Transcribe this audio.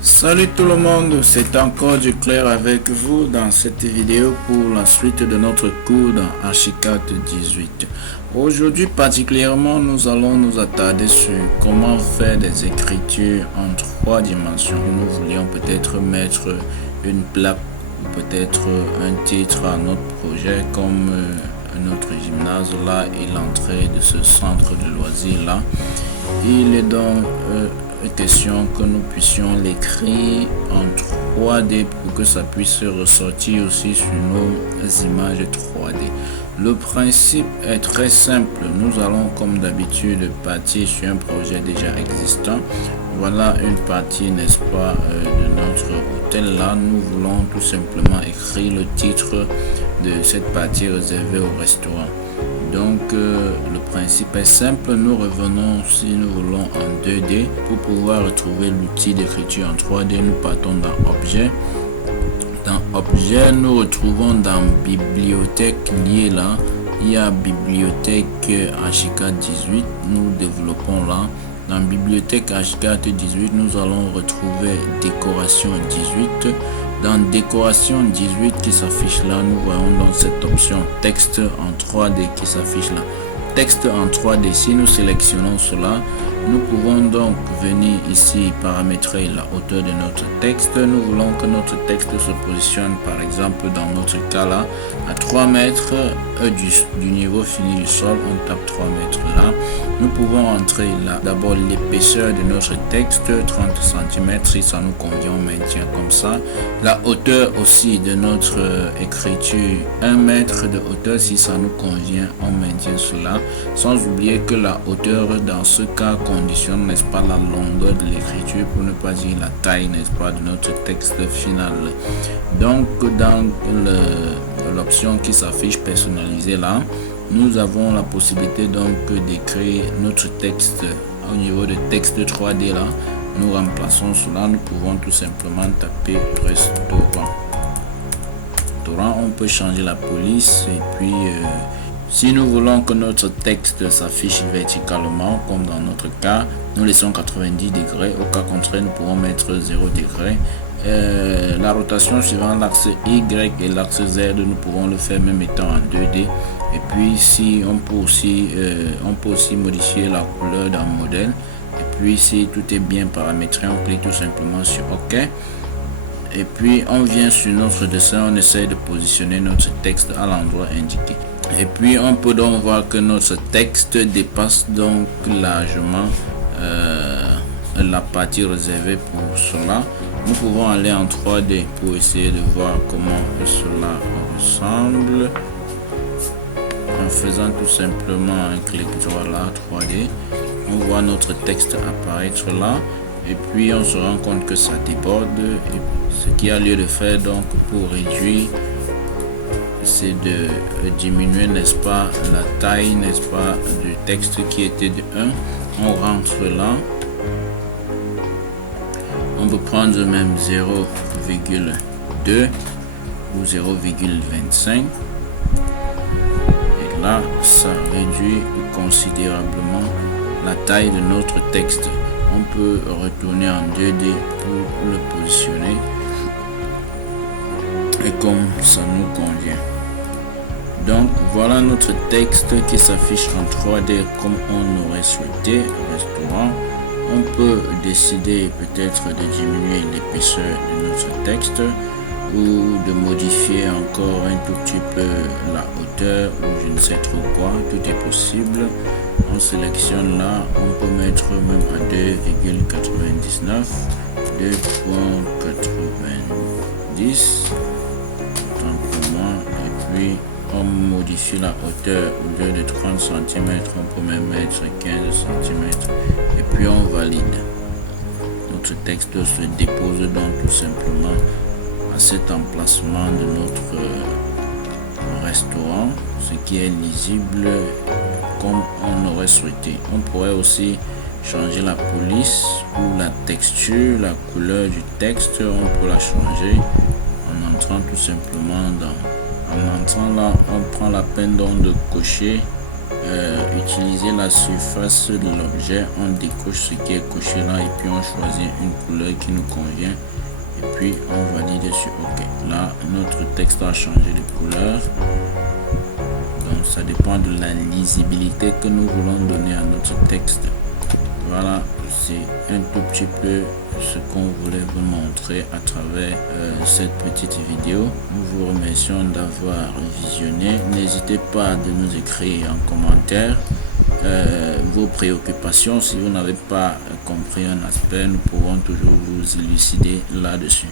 Salut tout le monde, c'est encore du clair avec vous dans cette vidéo pour la suite de notre cours dans Archicad 18. Aujourd'hui particulièrement, nous allons nous attarder sur comment faire des écritures en 3 dimensions. Nous voulions peut-être mettre une plaque ou peut-être un titre à notre projet comme notre gymnase là et l'entrée de ce centre de loisirs là. Il est donc question que nous puissions l'écrire en 3D pour que ça puisse ressortir aussi sur nos images 3D. Le principe est très simple. Nous allons comme d'habitude partir sur un projet déjà existant. Voilà une partie, n'est-ce pas, de notre hôtel là. Nous voulons tout simplement écrire le titre de cette partie réservée au restaurant. Donc le principe est simple, nous revenons si nous voulons en 2D pour pouvoir retrouver l'outil d'écriture en 3D. Nous partons dans Objet. Dans Objet, nous retrouvons dans Bibliothèque liée là. Il y a Bibliothèque Archicad 18, nous développons là. Dans Bibliothèque Archicad 18, nous allons retrouver Décoration 18. Dans Décoration 18 qui s'affiche là, nous voyons donc cette option Texte en 3D qui s'affiche là. Texte en 3D, si nous sélectionnons cela, nous pouvons donc venir ici paramétrer la hauteur de notre texte. Nous voulons que notre texte se positionne par exemple dans notre cas là à 3 mètres du niveau fini du sol. On tape 3 mètres là. Nous pouvons entrer là d'abord l'épaisseur de notre texte 30 cm si ça nous convient, on maintient comme ça. La hauteur aussi de notre écriture 1 mètre de hauteur si ça nous convient, on maintient cela. Sans oublier que la hauteur dans ce cas conditionne, n'est-ce pas, la longueur de l'écriture pour ne pas dire la taille, n'est-ce pas, de notre texte final. Donc dans l'option qui s'affiche personnalisée là, nous avons la possibilité donc d'écrire notre texte au niveau de texte 3D là. Nous remplaçons cela, nous pouvons tout simplement taper restaurant. On peut changer la police et puis si nous voulons que notre texte s'affiche verticalement, comme dans notre cas, nous laissons 90 degrés. Au cas contraire, nous pouvons mettre 0 degré. La rotation suivant l'axe Y et l'axe Z, nous pouvons le faire même étant en 2D. Et puis ici, on peut aussi modifier la couleur d'un modèle. Et puis si tout est bien paramétré, on clique tout simplement sur OK. Et puis on vient sur notre dessin, on essaie de positionner notre texte à l'endroit indiqué. Et puis on peut donc voir que notre texte dépasse donc largement la partie réservée pour cela. Nous pouvons aller en 3D pour essayer de voir comment cela ressemble. En faisant tout simplement un clic droit là, 3D, on voit notre texte apparaître là. Et puis on se rend compte que ça déborde. Et ce qui a lieu de faire donc pour réduire, c'est de diminuer, n'est-ce pas, la taille, n'est-ce pas, du texte qui était de 1. On rentre là. On peut prendre même 0,2 ou 0,25. Et là, ça réduit considérablement la taille de notre texte. On peut retourner en 2D pour le positionner. Et comme ça nous convient. Donc voilà notre texte qui s'affiche en 3D comme on aurait souhaité. Restaurant. On peut décider peut-être de diminuer l'épaisseur de notre texte ou de modifier encore un tout petit peu la hauteur ou je ne sais trop quoi. Tout est possible. On sélectionne là, on peut mettre même à 2,99, 2,90 autant pour moi. Et puis on modifie la hauteur, au lieu de 30 cm on peut même mettre 15 cm et puis on valide. Notre texte se dépose donc tout simplement à cet emplacement de notre restaurant, ce qui est lisible comme on aurait souhaité. On pourrait aussi changer la police ou la texture, la couleur du texte, on peut la changer en entrant tout simplement dans. En entrant là, on prend la peine donc de cocher utiliser la surface de l'objet, on décoche ce qui est coché là et puis on choisit une couleur qui nous convient et puis on valide sur OK. Là notre texte a changé de couleur, donc ça dépend de la lisibilité que nous voulons donner à notre texte. Voilà, c'est un tout petit peu ce qu'on voulait vous montrer à travers cette petite vidéo. Nous vous remercions d'avoir visionné. N'hésitez pas de nous écrire en commentaire vos préoccupations. Si vous n'avez pas compris un aspect, nous pourrons toujours vous élucider là-dessus.